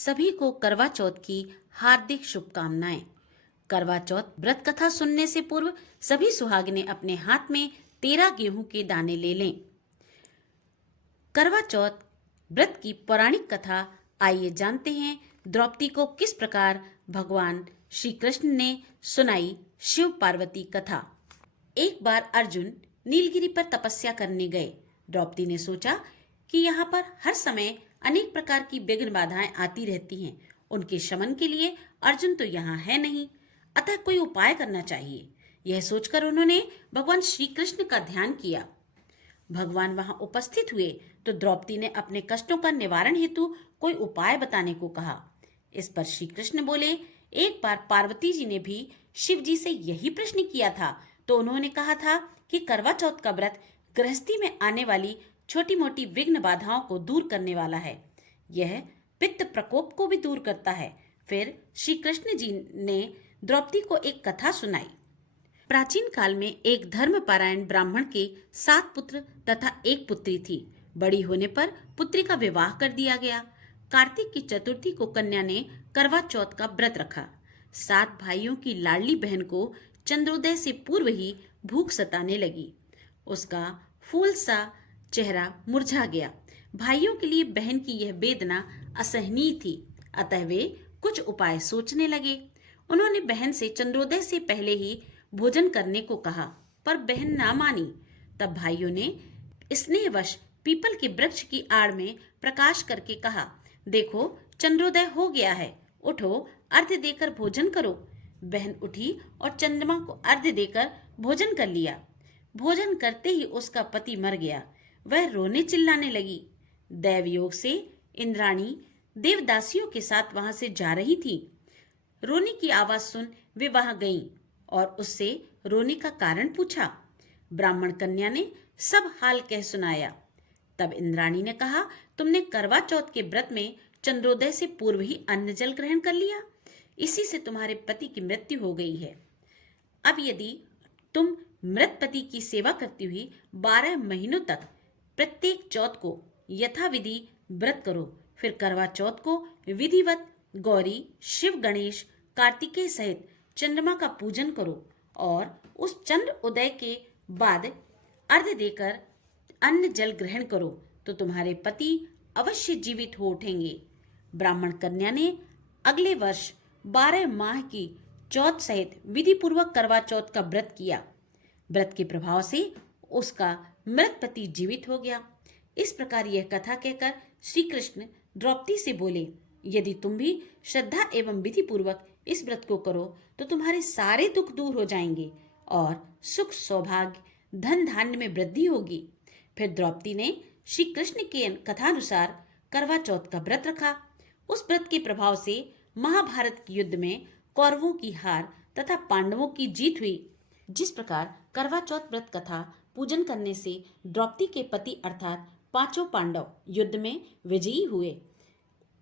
सभी को करवा चौथ की हार्दिक शुभकामनाएं। करवा चौथ व्रत कथा सुनने से पूर्व सभी सुहागिनें अपने हाथ में 13 गेहूं के दाने ले लें। करवा चौथ व्रत की पौराणिक कथा आइए जानते हैं। द्रौपदी को किस प्रकार भगवान श्री कृष्ण ने सुनाई शिव पार्वती कथा। एक बार अर्जुन नीलगिरी पर तपस्या करने गए। द्रौपदी ने सोचा कि यहाँ पर हर समय अनेक प्रकार की विघ्न बाधाएं आती रहती हैं। उनके शमन के लिए अर्जुन तो यहाँ है नहीं, अतः कोई उपाय करना चाहिए। यह सोचकर उन्होंने भगवान श्री कृष्ण का ध्यान किया। भगवान वहां उपस्थित हुए तो द्रौपदी ने अपने कष्टों का निवारण हेतु कोई उपाय बताने को कहा। इस पर श्री कृष्ण बोले, एक बार पार्वती जी ने भी शिव जी से यही प्रश्न किया था, तो उन्होंने कहा था कि करवा चौथ का व्रत गृहस्थी में आने वाली छोटी मोटी विघ्न बाधाओं को दूर करने वाला है। यह पित्त प्रकोप को भी दूर करता है। फिर श्री कृष्ण जी ने द्रौपदी को एक कथा सुनाई। प्राचीन काल में एक धर्मपरायण ब्राह्मण के 7 पुत्र तथा एक पुत्री थी। बड़ी होने पर पुत्री का विवाह कर दिया गया। कार्तिक की चतुर्थी को कन्या ने करवा चौथ का व्रत रखा। 7 भाइयों की लाडली बहन को चंद्रोदय से पूर्व ही भूख सताने लगी। उसका फूल सा चेहरा मुरझा गया। भाइयों के लिए बहन की यह वेदना असहनीय थी, अतः वे कुछ उपाय सोचने लगे। उन्होंने बहन से चंद्रोदय से पहले ही भोजन करने को कहा, पर बहन ना मानी। तब भाइयों ने स्नेहवश पीपल के वृक्ष की आड़ में प्रकाश करके कहा, देखो चंद्रोदय हो गया है, उठो अर्घ्य देकर भोजन करो। बहन उठी और चंद्रमा को अर्घ्य देकर भोजन कर लिया। भोजन करते ही उसका पति मर गया। वह रोने चिल्लाने लगी। दैव योग से इंद्राणी देवदासियों के साथ वहां से जा रही थी। रोने की आवाज सुन वे वहां गईं और उससे रोने का कारण पूछा। ब्राह्मण कन्या ने सब हाल कह सुनाया। तब इंद्राणी ने कहा, तुमने करवा चौथ के व्रत में चंद्रोदय से पूर्व ही अन्न जल ग्रहण कर लिया, इसी से तुम्हारे पति की मृत्यु हो गई है। अब यदि तुम मृत पति की सेवा करती हुई 12 महीनों तक प्रत्येक चौथ को यथाविधि व्रत करो, फिर करवा चौथ को विधिवत गौरी, शिव, गणेश, कार्तिकेय सहित चंद्रमा का पूजन करो और उस चंद्र उदय के बाद अर्घ्य देकर अन्न जल ग्रहण करो, तो तुम्हारे पति अवश्य जीवित हो उठेंगे। ब्राह्मण कन्या ने अगले वर्ष 12 माह की चौथ सहित विधि पूर्वक करवा चौथ का व्रत किया। व्रत के प्रभाव से उसका मृत पति जीवित हो गया। इस प्रकार यह कथा कहकर श्री कृष्ण द्रौपदी से बोले, यदि तुम भी श्रद्धा एवं विधि पूर्वक इस व्रत को करो तो तुम्हारे सारे दुख दूर हो जाएंगे और सुख, सौभाग्य, धन धान्य में वृद्धि होगी। फिर द्रौपदी ने श्री कृष्ण के कथानुसार करवा चौथ का व्रत रखा। उस व्रत के प्रभाव से महाभारत के युद्ध में कौरवों की हार तथा पांडवों की जीत हुई। जिस प्रकार करवा चौथ व्रत कथा पूजन करने से द्रौपदी के पति अर्थात 5 पांडव युद्ध में विजयी हुए,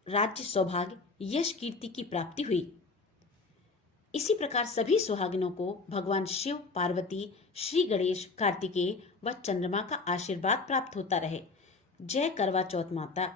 राज्य, सौभाग्य, यश, कीर्ति की प्राप्ति हुई। इसी प्रकार सभी सुहागिनों को भगवान शिव, पार्वती, श्री गणेश, कार्तिकेय व चंद्रमा का आशीर्वाद प्राप्त होता रहे। जय करवा चौथ माता।